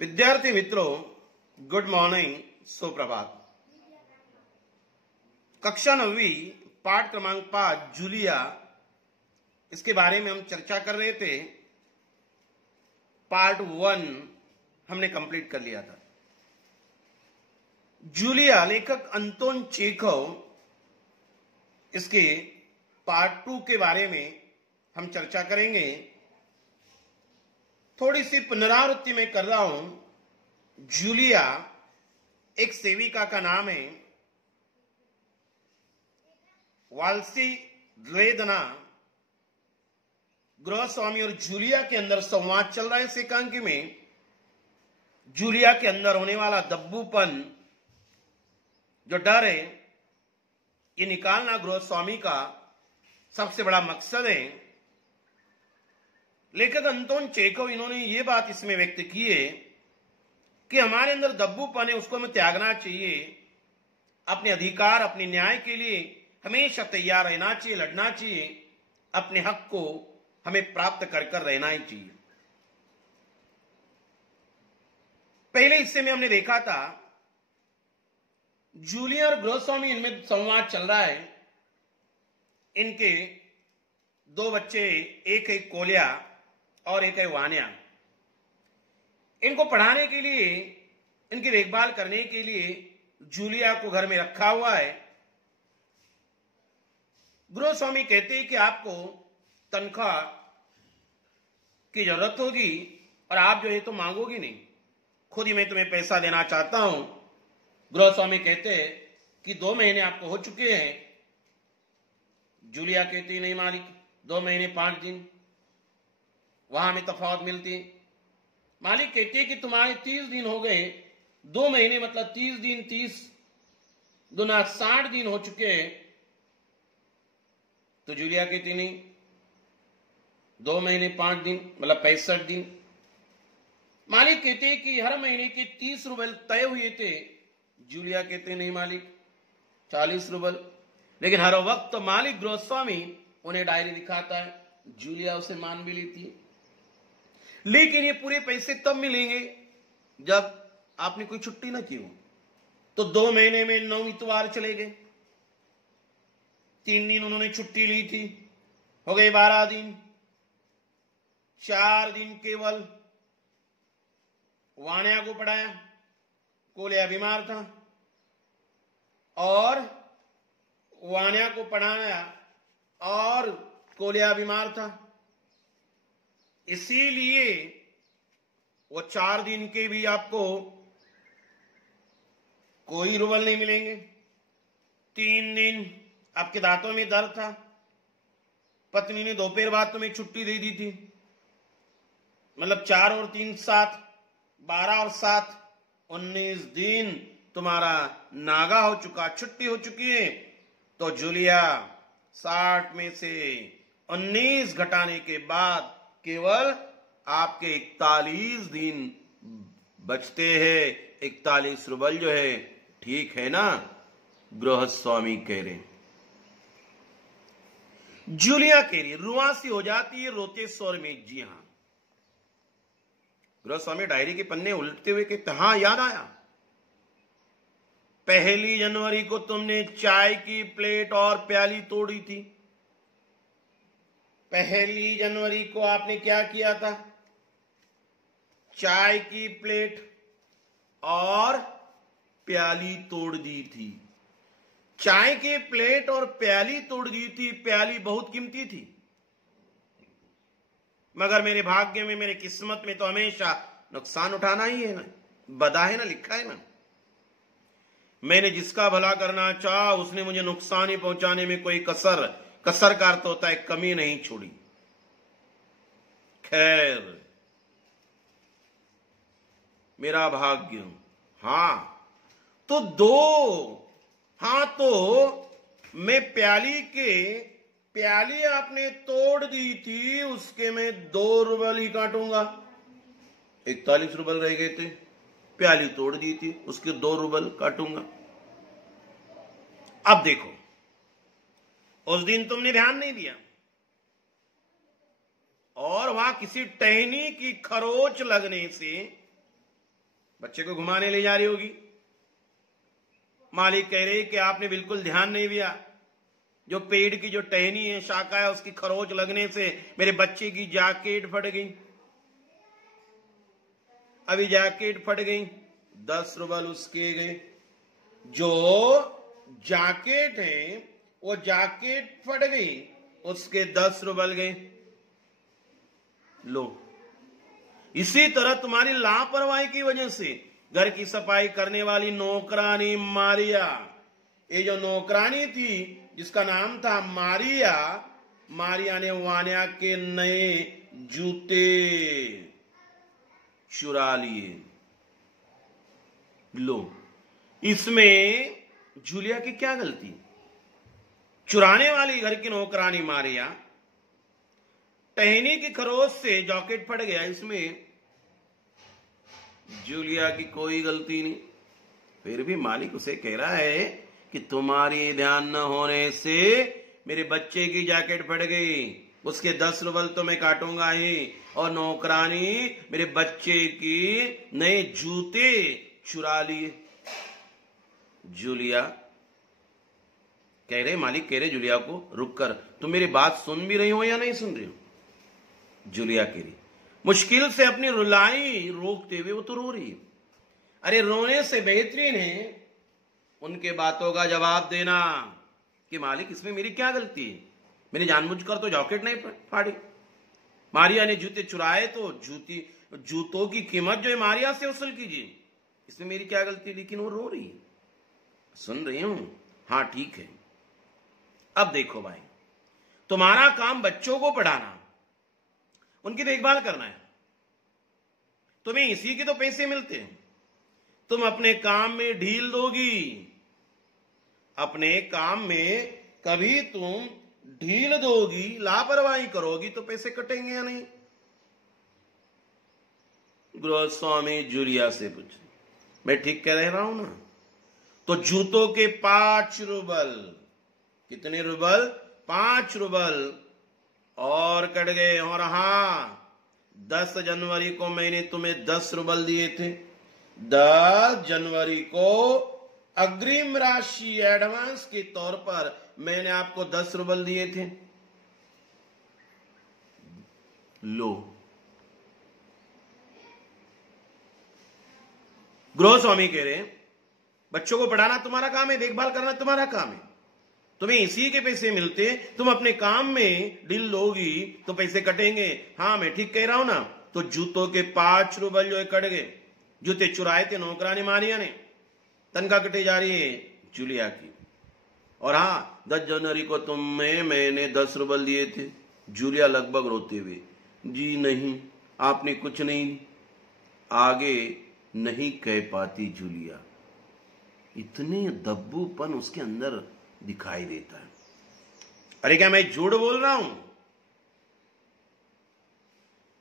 विद्यार्थी मित्रों, good morning, सुप्रभात। कक्षा 9वीं पाठ क्रमांक 5 जूलिया, इसके बारे में हम चर्चा कर रहे थे। पार्ट 1 हमने कंप्लीट कर लिया था। जूलिया लेखक अंतोन चेखव, इसके पार्ट 2 के बारे में हम चर्चा करेंगे। थोड़ी सी पुनरावृत्ति में कर रहा हूं। जूलिया एक सेविका का नाम है। वाल्सी द्वेदना गृहस्वामी और जूलिया के अंदर संवाद चल रहा है। इस एकांकी में जूलिया के अंदर होने वाला दब्बूपन, जो डर है, ये निकालना गृहस्वामी का सबसे बड़ा मकसद है। लेखक अंतोन चेखव, इन्होंने ये बात इसमें व्यक्त की है कि हमारे अंदर दब्बूपन है, उसको हमें त्यागना चाहिए। अपने अधिकार, अपने न्याय के लिए हमेशा तैयार रहना चाहिए, लड़ना चाहिए। अपने हक को हमें प्राप्त कर कर रहना ही चाहिए। पहले हिस्से में हमने देखा था जूलिया और गृहस्वामी, इनमें संवाद चल रहा है। इनके दो बच्चे, एक है कोल्या और एक है वान्या। इनको पढ़ाने के लिए, इनकी देखभाल करने के लिए जूलिया को घर में रखा हुआ है। गृहस्वामी कहते हैं कि आपको तनख्वाह की जरूरत होगी और आप जो है तो मांगोगी नहीं, खुद ही मैं तुम्हें पैसा देना चाहता हूं। गृहस्वामी कहते हैं कि 2 महीने आपको हो चुके हैं। जूलिया कहती नहीं मालिक, 2 महीने 5 दिन, वहां में तफावत मिलती। मालिक कहते कि तुम्हारे 30 दिन हो गए। 2 महीने मतलब 30 दिन, 30 दूना 60 दिन हो चुके हैं। तो जूलिया कहती नहीं, 2 महीने 5 दिन मतलब 65 दिन। मालिक कहते कि हर महीने के 30 रुपए तय हुए थे। जूलिया कहते नहीं मालिक, 40 रुपए। लेकिन हर वक्त मालिक गृहस्वामी उन्हें डायरी दिखाता है। जूलिया उसे मान भी लेती है। लेकिन ये पूरे पैसे तब मिलेंगे जब आपने कोई छुट्टी ना की हो। तो 2 महीने में 9 इतवार चले गए। 3 दिन उन्होंने छुट्टी ली थी, हो गए 12 दिन। 4 दिन केवल वान्या को पढ़ाया, कोल्या बीमार था, और वान्या को पढ़ाया और कोल्या बीमार था। इसीलिए वो 4 दिन के भी आपको कोई रुपए नहीं मिलेंगे। 3 दिन आपके दांतों में दर्द था। पत्नी ने दोपहर बाद तुम्हें छुट्टी दे दी थी, मतलब 4 और 3 7, 12 और 7 19 दिन तुम्हारा नागा हो चुका, छुट्टी हो चुकी है। तो जूलिया 60 में से 19 घटाने के बाद केवल आपके 41 दिन बचते हैं। 41 रुपए जो है, ठीक है ना? गृहस्वामी कह रहे। जूलिया कह रही, रुआसी हो जाती है रोते स्वर में। जी हां। गृहस्वामी डायरी के पन्ने उलटते हुए कहते, हां याद आया, 1 जनवरी को तुमने चाय की प्लेट और प्याली तोड़ी थी। 1 जनवरी को आपने क्या किया था? चाय की प्लेट और प्याली तोड़ दी थी। चाय की प्लेट और प्याली तोड़ दी थी। प्याली बहुत कीमती थी, मगर मेरे भाग्य में, मेरे किस्मत में तो हमेशा नुकसान उठाना ही है ना। बदा है ना, लिखा है ना। मैंने जिसका भला करना चाहा उसने मुझे नुकसान ही पहुंचाने में कोई कसर का अर्थ होता है कमी नहीं छोड़ी। खैर, मेरा भाग्य। हां तो मैं प्याली आपने तोड़ दी थी, उसके मैं 2 रुपए ही काटूंगा। 41 रुपए रह गए थे, प्याली तोड़ दी थी, उसके 2 रुपए काटूंगा। अब देखो, उस दिन तुमने ध्यान नहीं दिया और वहां किसी टहनी की खरोच लगने से बच्चे को घुमाने ले जा रही होगी। मालिक कह रहे कि आपने बिल्कुल ध्यान नहीं दिया, जो पेड़ की जो टहनी है, शाखा है, उसकी खरोच लगने से मेरे बच्चे की जैकेट फट गई। अभी जैकेट फट गई, 10 रुपल उसके गए। जो जैकेट है वो जैकेट फट गई, उसके 10 रुपल गए। लो, इसी तरह तुम्हारी लापरवाही की वजह से घर की सफाई करने वाली नौकरानी मारिया, ये जो नौकरानी थी जिसका नाम था मारिया, मारिया ने वान्या के नए जूते चुरा लिए। लो, इसमें जूलिया की क्या गलती? चुराने वाली घर की नौकरानी मारिया, टहनी की खरोच से जैकेट फट गया, इसमें जूलिया की कोई गलती नहीं। फिर भी मालिक उसे कह रहा है कि तुम्हारी ध्यान न होने से मेरे बच्चे की जैकेट फट गई, उसके 10 रुपल तो मैं काटूंगा ही, और नौकरानी मेरे बच्चे की नए जूते चुरा लिए। जूलिया कह रहे, मालिक कह रहे जूलिया को, रुक कर, तुम मेरी बात सुन भी रही हो या नहीं सुन रही हो? जूलिया कह रही, मुश्किल से अपनी रुलाई रोकते हुए, वो तो रो रही है। अरे रोने से बेहतरीन है उनके बातों का जवाब देना कि मालिक इसमें मेरी क्या गलती है, मैंने जानबूझकर तो जैकेट नहीं फाड़ी। मारिया ने जूते चुराए तो जूतों की कीमत जो है मारिया से वसूल कीजिए, इसमें मेरी क्या गलती? लेकिन वो रो रही है। सुन रही हूं, हाँ ठीक है। अब देखो भाई, तुम्हारा काम बच्चों को पढ़ाना, उनकी देखभाल करना है, तुम्हें इसी के तो पैसे मिलते हैं। तुम अपने काम में ढील दोगी, अपने काम में कभी तुम ढील दोगी, लापरवाही करोगी तो पैसे कटेंगे या नहीं? गृहस्वामी जूलिया से पूछे, मैं ठीक कह रहा हूं ना? तो जूतों के 5 रुपल, कितने रुपल? 5 रुपल और कट गए। और हां, 10 जनवरी को मैंने तुम्हें 10 रुपल दिए थे। 10 जनवरी को अग्रिम राशि एडवांस के तौर पर मैंने आपको 10 रुपल दिए थे। लो, गृहस्वामी कह रहे, बच्चों को पढ़ाना तुम्हारा काम है, देखभाल करना तुम्हारा काम है, तुम्हें इसी के पैसे मिलते, तुम अपने काम में ढील लोगी तो पैसे कटेंगे। हाँ मैं ठीक कह रहा हूं ना? तो जूतों के 5 रुपल जो है कट गए, जूते चुराए थे नौकरानी मारिया ने, तनख्वाह कटे जा रही है जूलिया की। और हाँ, 10 जनवरी को तुम्हें मैंने 10 रुपल दिए थे। जूलिया लगभग रोते हुए, जी नहीं, आपने कुछ नहीं। आगे नहीं कह पाती जूलिया, इतने दब्बूपन उसके अंदर दिखाई देता है। अरे क्या मैं झूठ बोल रहा हूं?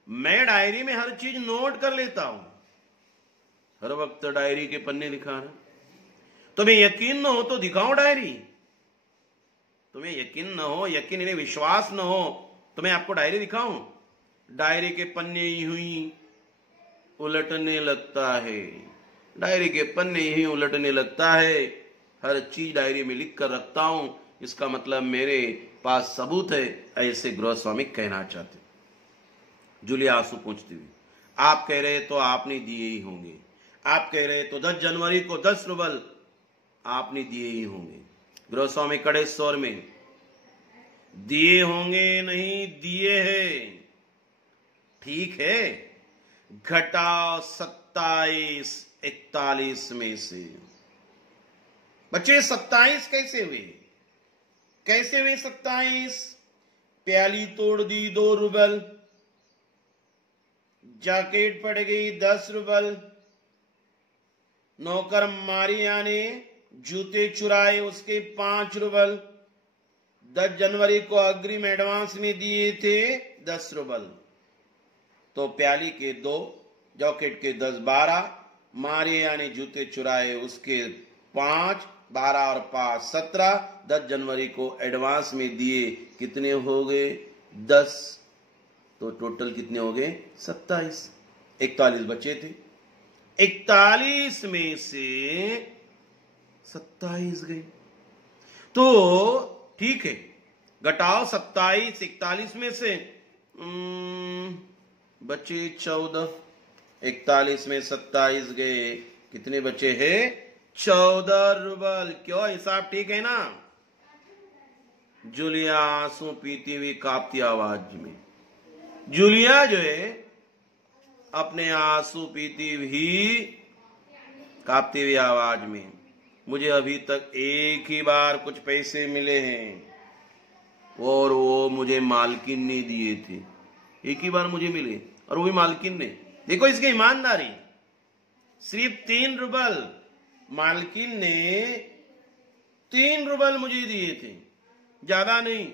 मैं डायरी में हर चीज नोट कर लेता हूं, हर वक्त डायरी के पन्ने लिखा है। तुम्हें यकीन न हो तो दिखाओ डायरी, तुम्हें यकीन न हो, यकीन इन्हें विश्वास न हो तो मैं आपको डायरी दिखाऊं? डायरी के पन्ने यूं ही उलटने लगता है, डायरी के पन्ने ही उलटने लगता है, हर चीज डायरी में लिख कर रखता हूं, इसका मतलब मेरे पास सबूत है, ऐसे गृहस्वामी कहना चाहते। जूलिया आंसू पोंछती हुई, आप कह रहे तो आपने दिए ही होंगे, आप कह रहे तो 10 जनवरी को 10 रुपल आपने दिए ही होंगे। गृहस्वामी कड़े स्वर में, दिए होंगे नहीं, दिए हैं। ठीक है, घटाओ 27 41 में से। बच्चे 27 कैसे हुए? कैसे हुए 27? प्याली तोड़ दी 2 रुपल, जैकेट पड़ गई 10 रुपल, नौकर मारिया ने जूते चुराए उसके 5 रुपल, 10 जनवरी को अग्रिम एडवांस में दिए थे 10 रुपल, तो प्याली के 2, जैकेट के 10 12, मारिया ने जूते चुराए उसके 5, 12 और 5 17, 10 जनवरी को एडवांस में दिए, कितने हो गए? 10, तो टोटल कितने हो गए? 27। 41 बचे थे। 41 में से 27 गए, तो ठीक है, घटाओ 27 41 में से, बचे 14, 41 में 27 गए, कितने बचे हैं? 14 रूबल। क्यों, हिसाब ठीक है ना? जूलिया आंसू पीती हुई कांपती आवाज में, जूलिया जो है अपने आंसू पीती हुई कांपती हुई आवाज में, मुझे अभी तक एक ही बार कुछ पैसे मिले हैं और वो मुझे मालकिन ने दिए थे, एक ही बार मुझे मिले और वो भी मालकिन ने। देखो इसकी ईमानदारी, सिर्फ 3 रूबल, मालकिन ने 3 रूबल मुझे दिए थे, ज्यादा नहीं।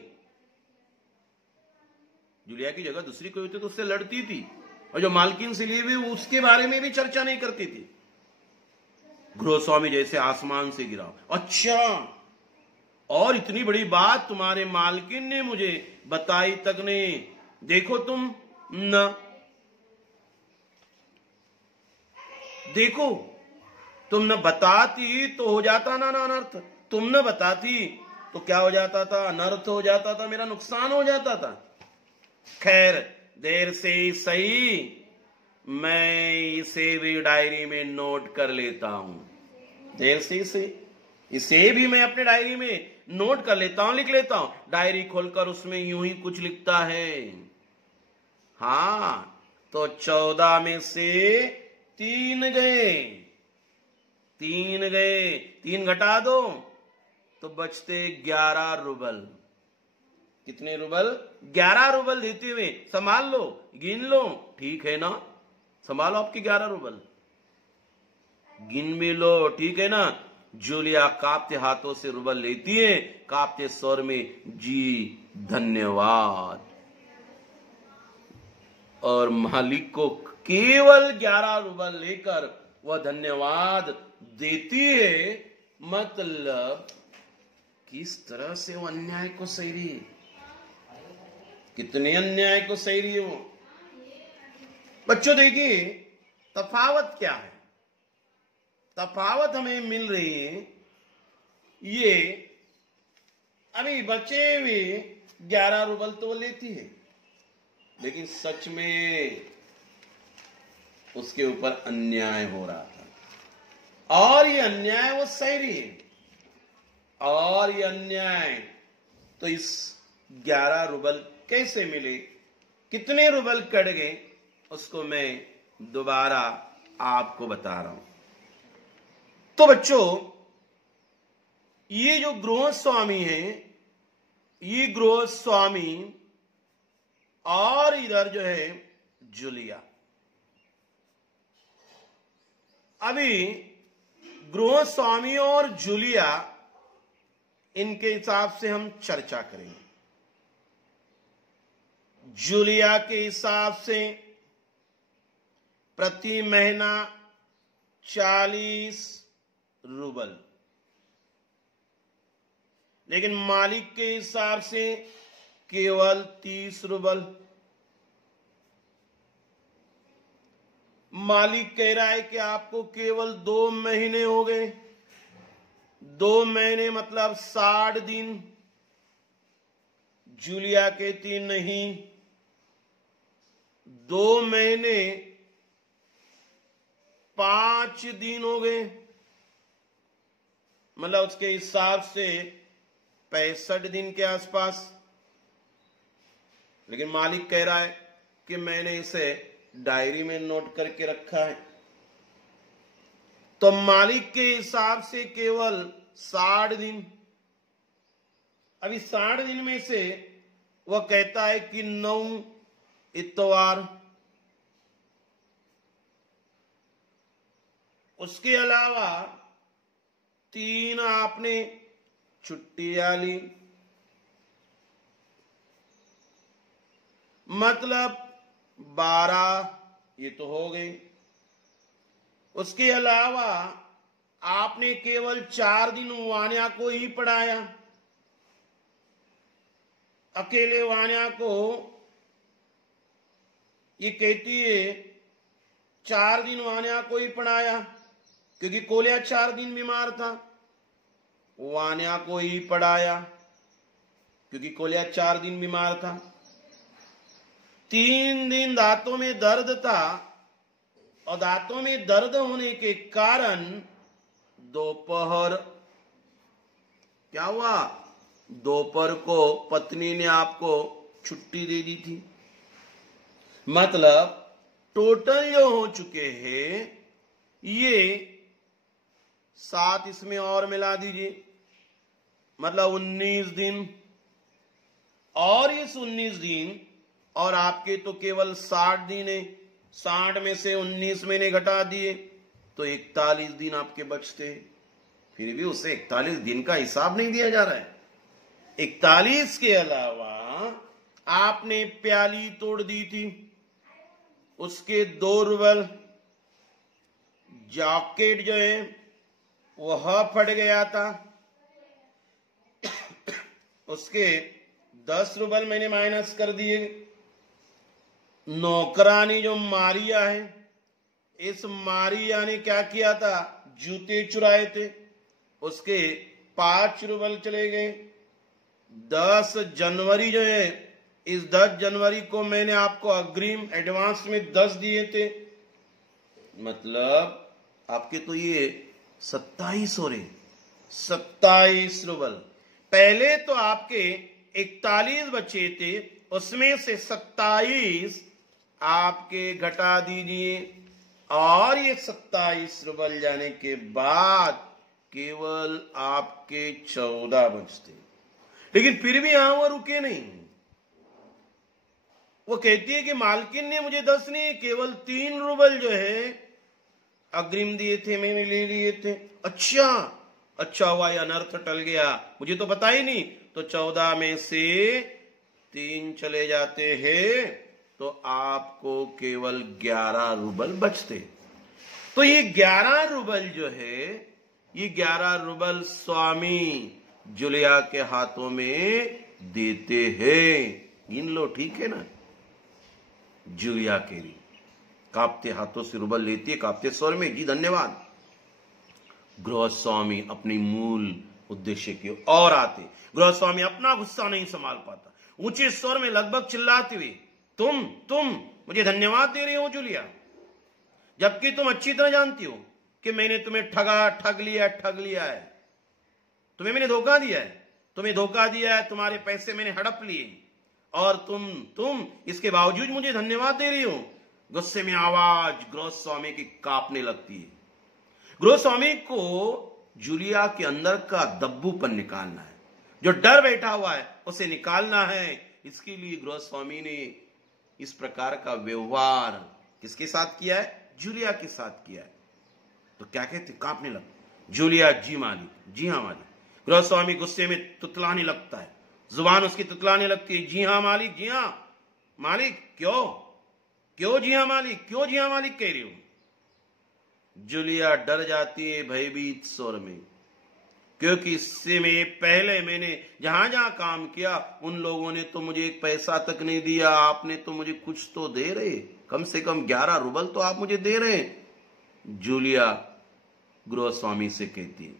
जूलिया की जगह दूसरी कोई होती तो उससे लड़ती थी, और जो मालकिन से लिए हुए उसके बारे में भी चर्चा नहीं करती थी। गृहस्वामी जैसे आसमान से गिरा, अच्छा, और इतनी बड़ी बात तुम्हारे मालकिन ने मुझे बताई तक नहीं, देखो तुम न देखो, तुम न बताती तो हो जाता ना अनर्थ, तुम न बताती तो क्या हो जाता था? अनर्थ हो जाता था, मेरा नुकसान हो जाता था। खैर, देर से ही सही, मैं इसे भी डायरी में नोट कर लेता हूं, देर से ही सही, इसे भी मैं अपने डायरी में नोट कर लेता हूं, लिख लेता हूं। डायरी खोलकर उसमें यूं ही कुछ लिखता है, हाँ, तो 14 में से 3 गए, 3 गए, 3 घटा दो तो बचते 11 रूबल। कितने रूबल? 11 रूबल देते हुए, संभाल लो, गिन लो, ठीक है ना? संभालो आपके 11 रूबल, गिन भी लो, ठीक है ना? जूलिया कांपते हाथों से रूबल लेती है, कांपते स्वर में, जी धन्यवाद, और मालिक को केवल 11 रूबल लेकर वह धन्यवाद देती है। मतलब किस तरह से वो अन्याय को सही रही है, कितने अन्याय को सही रही है वो। बच्चों देखिए तफावत क्या है, तफावत हमें मिल रही है, ये अभी बचे हुए 11 रूबल तो वो लेती है, लेकिन सच में उसके ऊपर अन्याय हो रहा था, और ये अन्याय वो सह रही है, और ये अन्याय, तो इस 11 रूबल कैसे मिले, कितने रूबल कट गए, उसको मैं दोबारा आपको बता रहा हूं। तो बच्चों, ये जो गृहस्वामी है, ये गृहस्वामी और इधर जो है जूलिया, अभी गृहस्वामी और जूलिया, इनके हिसाब से हम चर्चा करेंगे। जूलिया के हिसाब से प्रति महीना 40 रूबल, लेकिन मालिक के हिसाब से केवल 30 रूबल। मालिक कह रहा है कि आपको केवल 2 महीने हो गए, 2 महीने मतलब 60 दिन। जूलिया कहती नहीं, 2 महीने 5 दिन हो गए, मतलब उसके हिसाब से 65 दिन के आसपास। लेकिन मालिक कह रहा है कि मैंने इसे डायरी में नोट करके रखा है, तो मालिक के हिसाब से केवल 60 दिन। अभी 60 दिन में से वह कहता है कि 9 इतवार, उसके अलावा 3 आपने छुट्टियां ली, मतलब 12 ये तो हो गई। उसके अलावा आपने केवल 4 दिन वान्या को ही पढ़ाया, अकेले वान्या को। ये कहती है 4 दिन वान्या को ही पढ़ाया, क्योंकि कोल्या 4 दिन बीमार था, वान्या को ही पढ़ाया क्योंकि कोल्या 4 दिन बीमार था। 3 दिन दांतों में दर्द था और दांतों में दर्द होने के कारण दोपहर क्या हुआ, दोपहर को पत्नी ने आपको छुट्टी दे दी थी। मतलब टोटल जो हो चुके हैं ये 7 इसमें और मिला दीजिए, मतलब 19 दिन, और इस 19 दिन और आपके तो केवल 60 दिन है, 60 में से 19 महीने घटा दिए तो 41 दिन आपके बचते हैं। फिर भी उसे 41 दिन का हिसाब नहीं दिया जा रहा है। 41 के अलावा आपने प्याली तोड़ दी थी, उसके 2 रुबल, जैकेट जो है वह फट गया था, उसके 10 रुबल मैंने माइनस कर दिए। नौकरानी जो मारिया है, इस मारिया ने क्या किया था, जूते चुराए थे, उसके 5 रुबल चले गए। 10 जनवरी जो है, इस 10 जनवरी को मैंने आपको अग्रिम एडवांस में 10 दिए थे, मतलब आपके तो ये 27 हो रहे, 27 रुबल। पहले तो आपके 41 बचे थे, उसमें से 27 आपके घटा दीजिए, और ये 27 रुबल जाने के बाद केवल आपके 14 बचते। लेकिन फिर भी यहां वो रुके नहीं, वो कहती है कि मालकिन ने मुझे 10 नहीं, केवल 3 रुबल जो है अग्रिम दिए थे, मैंने ले लिए थे। अच्छा हुआ, यह अनर्थ टल गया, मुझे तो पता ही नहीं। तो 14 में से 3 चले जाते हैं तो आपको केवल 11 रुबल बचते। तो ये 11 रुबल जो है, ये 11 रुबल स्वामी जुलिया के हाथों में देते हैं। इन लो, ठीक है ना। जुलिया केरी कांपते हाथों से रुबल लेती है, कांपते स्वर में, जी धन्यवाद। गृहस्वामी अपनी मूल उद्देश्य की ओर आते। गृहस्वामी अपना गुस्सा नहीं संभाल पाता, ऊंचे स्वर में लगभग चिल्लाते हुए, तुम मुझे धन्यवाद दे रहे हो जुलिया, जबकि तुम अच्छी तरह जानती हो कि मैंने तुम्हें ठग लिया है, तुम्हें मैंने धोखा दिया है, तुम्हें धोखा दिया है, तुम्हारे पैसे मैंने हड़प लिए, और तुम इसके बावजूद मुझे धन्यवाद दे रही हो। गुस्से में आवाज गृहस्वामी की कांपने लगती है। गृहस्वामी को जूलिया के अंदर का दब्बूपन निकालना है, जो डर बैठा हुआ है उसे निकालना है। इसके लिए गृहस्वामी ने इस प्रकार का व्यवहार किसके साथ किया है, जूलिया के साथ किया है। तो क्या कहते, कांपने लगा। जूलिया, जी मालिक, जी हाँ मालिक। गृहस्वामी गुस्से में तुतलाने लगता है, जुबान उसकी तुतलाने लगती है, जी हाँ मालिक, जी हाँ मालिक, क्यों जी हाँ मालिक, क्यों जी हाँ मालिक कह रही हूं। जूलिया डर जाती है भयभीत स्वर में, क्योंकि इससे में पहले मैंने जहां काम किया उन लोगों ने तो मुझे 1 पैसा तक नहीं दिया, आपने तो मुझे कुछ तो दे रहे, कम से कम 11 रुबल तो आप मुझे दे रहे। जूलिया गृहस्वामी से कहती है।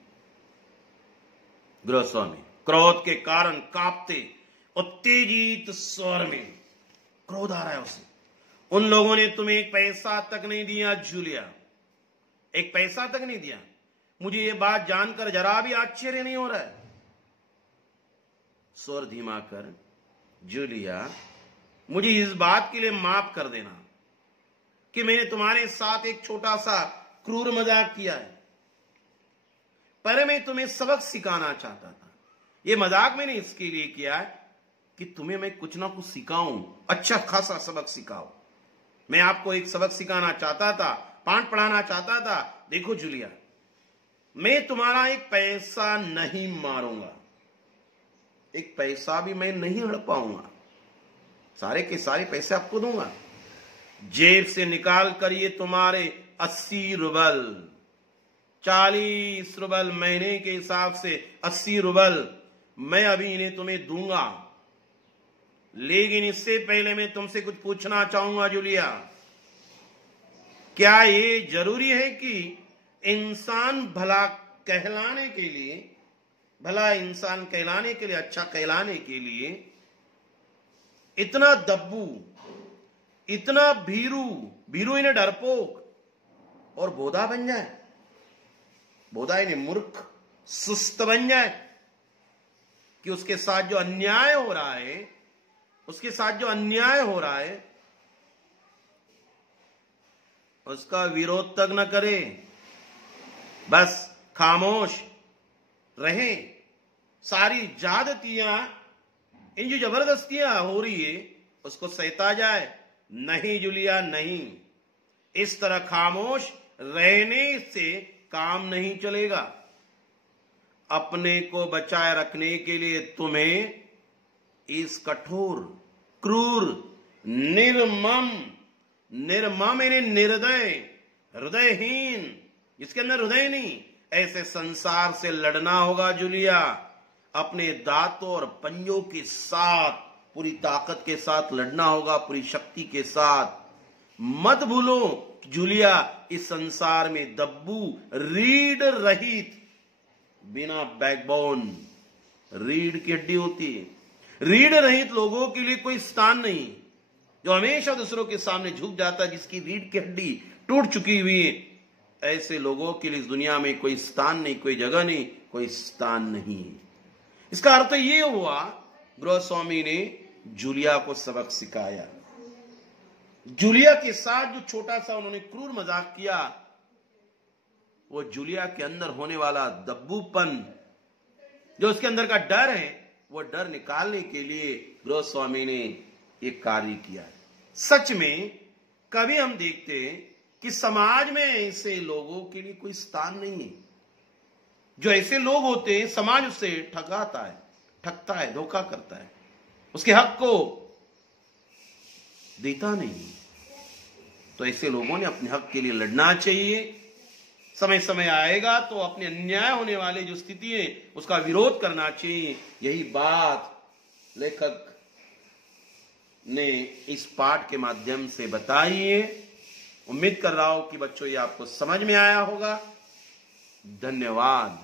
गृहस्वामी क्रोध के कारण कांपते उत्तेजित स्वर में, क्रोध आ रहा है उसे, उन लोगों ने तुम्हें 1 पैसा तक नहीं दिया जूलिया, 1 पैसा तक नहीं दिया। मुझे यह बात जानकर जरा भी आश्चर्य नहीं हो रहा है। स्वर धीमा कर, जूलिया मुझे इस बात के लिए माफ कर देना कि मैंने तुम्हारे साथ एक छोटा सा क्रूर मजाक किया है, पर मैं तुम्हें सबक सिखाना चाहता था। यह मजाक मैंने इसके लिए किया है कि तुम्हें मैं कुछ ना कुछ सिखाऊं, अच्छा खासा सबक सिखाऊं। मैं आपको एक सबक सिखाना चाहता था, पाठ पढ़ाना चाहता था। देखो जूलिया, मैं तुम्हारा 1 पैसा नहीं मारूंगा, 1 पैसा भी मैं नहीं हड़पाऊंगा, सारे के सारे पैसे आपको दूंगा। जेब से निकाल कर ये तुम्हारे 80 रुबल, 40 रुबल महीने के हिसाब से 80 रुबल मैं अभी इन्हें तुम्हें दूंगा। लेकिन इससे पहले मैं तुमसे कुछ पूछना चाहूंगा जूलिया। क्या ये जरूरी है कि इंसान भला कहलाने के लिए, भला इंसान कहलाने के लिए, अच्छा कहलाने के लिए इतना दब्बू, इतना भीरू, भीरू इन्हें डरपोक और बोधा बन जाए, बोधा इन्हें मूर्ख सुस्त बन जाए कि उसके साथ जो अन्याय हो रहा है, उसके साथ जो अन्याय हो रहा है उसका विरोध तक न करे, बस खामोश रहे। सारी ज्यादतियां, इन जो जबरदस्तियां हो रही है उसको सहता जाए। नहीं जूलिया नहीं, इस तरह खामोश रहने से काम नहीं चलेगा। अपने को बचाए रखने के लिए तुम्हें इस कठोर, क्रूर, निर्मम, निर्मम यानी निर्दय, हृदयहीन, जिसके अंदर हृदय नहीं, ऐसे संसार से लड़ना होगा जूलिया। अपने दांतों और पंजों के साथ, पूरी ताकत के साथ लड़ना होगा, पूरी शक्ति के साथ। मत भूलो जूलिया, इस संसार में दब्बू, रीढ़ रहित, बिना बैकबोन, रीढ़ की हड्डी होती है, रीढ़ रहित लोगों के लिए कोई स्थान नहीं। जो हमेशा दूसरों के सामने झुक जाता है, जिसकी रीढ़ की हड्डी टूट चुकी हुई है, ऐसे लोगों के लिए इस दुनिया में कोई स्थान नहीं, कोई जगह नहीं, कोई स्थान नहीं। इसका अर्थ यह हुआ, गृहस्वामी ने जूलिया को सबक सिखाया। जूलिया के साथ जो छोटा सा उन्होंने क्रूर मजाक किया, वो जूलिया के अंदर होने वाला दब्बूपन, जो उसके अंदर का डर है, वो डर निकालने के लिए गृहस्वामी ने एक कार्य किया। सच में कभी हम देखते हैं कि समाज में ऐसे लोगों के लिए कोई स्थान नहीं है। जो ऐसे लोग होते हैं, समाज उससे ठगाता है, ठगता है, धोखा करता है, उसके हक को देता नहीं। तो ऐसे लोगों ने अपने हक के लिए लड़ना चाहिए। समय समय आएगा तो अपने अन्याय होने वाले जो स्थिति है उसका विरोध करना चाहिए। यही बात लेखक ने इस पाठ के माध्यम से बताई है। उम्मीद कर रहा हूं कि बच्चों ये आपको समझ में आया होगा। धन्यवाद।